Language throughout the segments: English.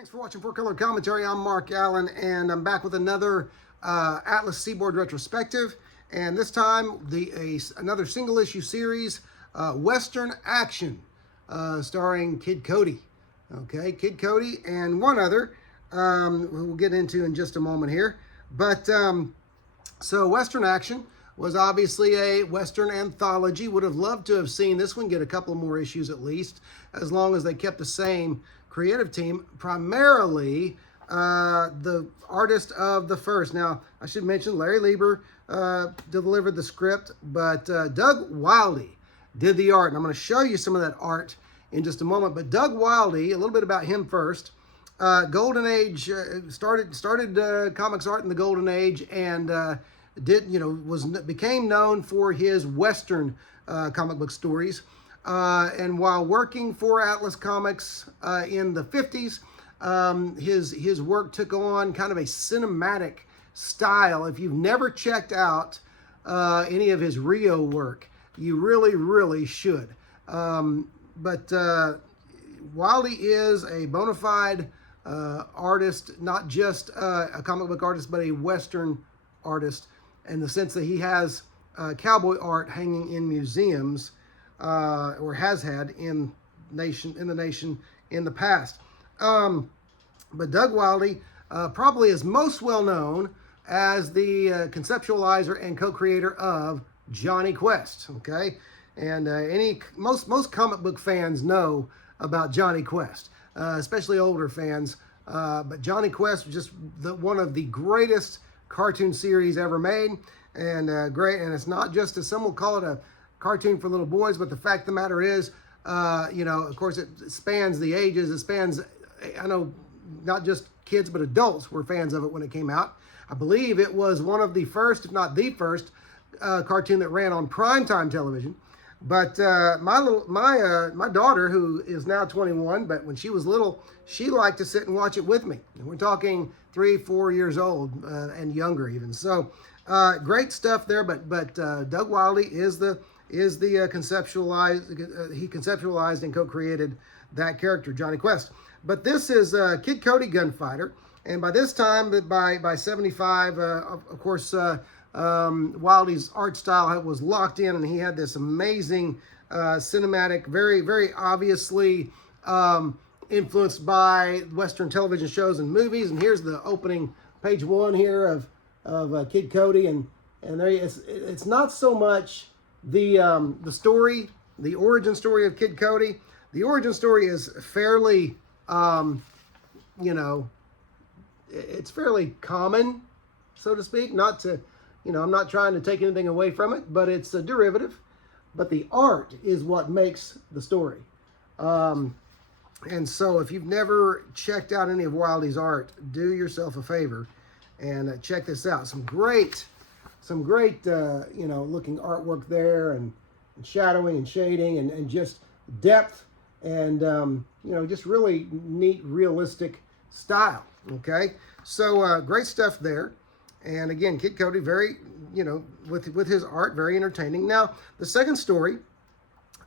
Thanks for watching Four Color Commentary. I'm Mark Allen, and I'm back with another Atlas Seaboard retrospective. And this time, another single issue series, Western Action, starring Kid Cody. Okay, Kid Cody and one other, who we'll get into in just a moment here. But so Western Action was obviously a Western anthology. Would have loved to have seen this one get a couple more issues at least, as long as they kept the same creative team, primarily the artist of the first. Now, I should mention Larry Lieber delivered the script, but Doug Wildey did the art. And I'm going to show you some of that art in just a moment. But Doug Wildey, a little bit about him first. Golden Age, started comics art in the Golden Age, and became known for his Western comic book stories. And while working for Atlas Comics in the 50s, his work took on kind of a cinematic style. If you've never checked out any of his Rio work, you really should. But Wildey is a bona fide artist, not just a comic book artist, but a Western artist, in the sense that he has cowboy art hanging in museums, or has had in the nation in the past. But Doug Wildey probably is most well known as the conceptualizer and co-creator of Johnny Quest. Okay, and most comic book fans know about Johnny Quest, especially older fans. But Johnny Quest was just one of the greatest cartoon series ever made, and great. And it's not just, as some will call it, a cartoon for little boys, but the fact of the matter is, of course, it spans the ages. It spans, I know, not just kids, but adults were fans of it when it came out. I believe it was one of the first, if not the first, cartoon that ran on primetime television. But my daughter, who is now 21, but when she was little, she liked to sit and watch it with me. And we're talking 3-4 years old and younger even. So great stuff there. But Doug Wildey is the conceptualized. He conceptualized and co-created that character, Johnny Quest. But this is Kid Cody Gunfighter, and by this time, by 75, of course, Wildey's art style was locked in, and he had this amazing cinematic, very obviously influenced by Western television shows and movies. And here's the opening page one here of Kid Cody, and there it's not so much the story, the origin story of Kid Cody. The origin story is fairly, it's fairly common, so to speak. Not to, I'm not trying to take anything away from it, but it's a derivative. But the art is what makes the story. And so if you've never checked out any of Wildey's art, do yourself a favor and check this out. Some great looking artwork there, and shadowing and shading and just depth, and just really neat, realistic style. Okay, so great stuff there. And again, Kid Cody, very, with his art, very entertaining. Now, the second story,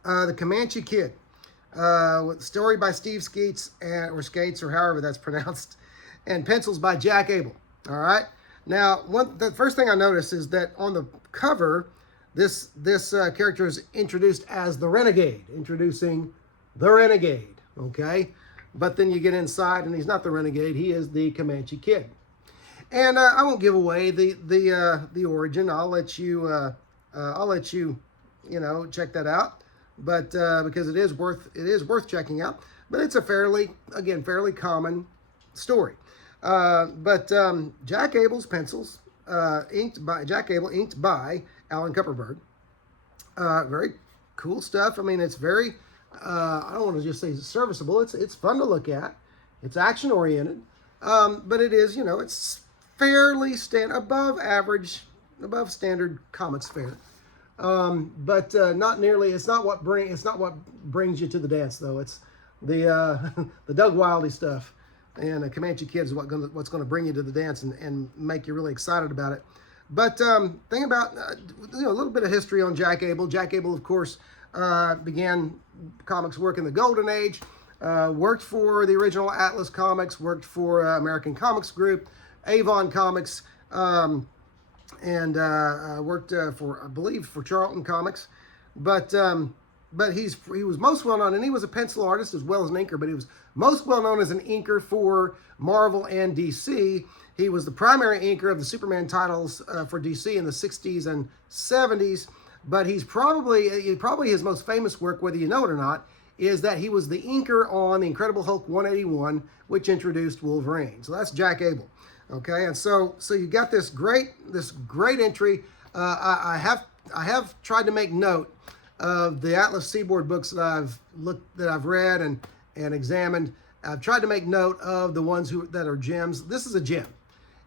The Comanche Kid, story by Steve Skeets, or Skates, or however that's pronounced, and pencils by Jack Abel. All right. Now, the first thing I noticed is that on the cover, this character is introduced as the Renegade, introducing the Renegade, okay? But then you get inside, and he's not the Renegade; he is the Comanche Kid. And I won't give away the origin. I'll let you check that out. But because it is worth checking out. But it's a fairly common story. But Jack Abel's pencils, inked by Alan Kupperberg. Very cool stuff. I mean, it's very, I don't want to just say serviceable. It's fun to look at. It's action oriented. But it is, it's fairly above average, above standard comics fare. But not nearly. It's not what brings you to the dance, though. It's the the Doug Wildey stuff. And Comanche Kid is what's going to bring you to the dance and make you really excited about it. But thing about a little bit of history on Jack Abel. Jack Abel, of course, began comics work in the Golden Age. Worked for the original Atlas Comics, worked for American Comics Group, Avon Comics, and worked for, I believe, for Charlton Comics. But he was most well known, and he was a pencil artist as well as an inker, but he was most well known as an inker for Marvel and DC. He was the primary inker of the Superman titles for DC in the 60s and 70s, but probably his most famous work, whether you know it or not, is that he was the inker on the Incredible Hulk 181, which introduced Wolverine. So that's Jack Abel. Okay, and so you got this great entry. I have tried to make note of the Atlas Seaboard books that I've read and examined. I've tried to make note of the ones that are gems. This is a gem,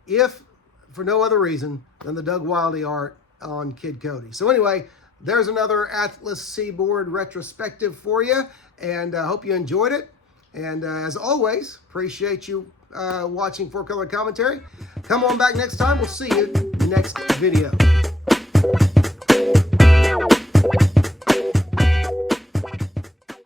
if for no other reason than the Doug Wildey art on Kid Cody. So anyway, there's another Atlas Seaboard retrospective for you, and I hope you enjoyed it. And as always, appreciate you watching 4 Color Commentary. Come on back next time. We'll see you next video.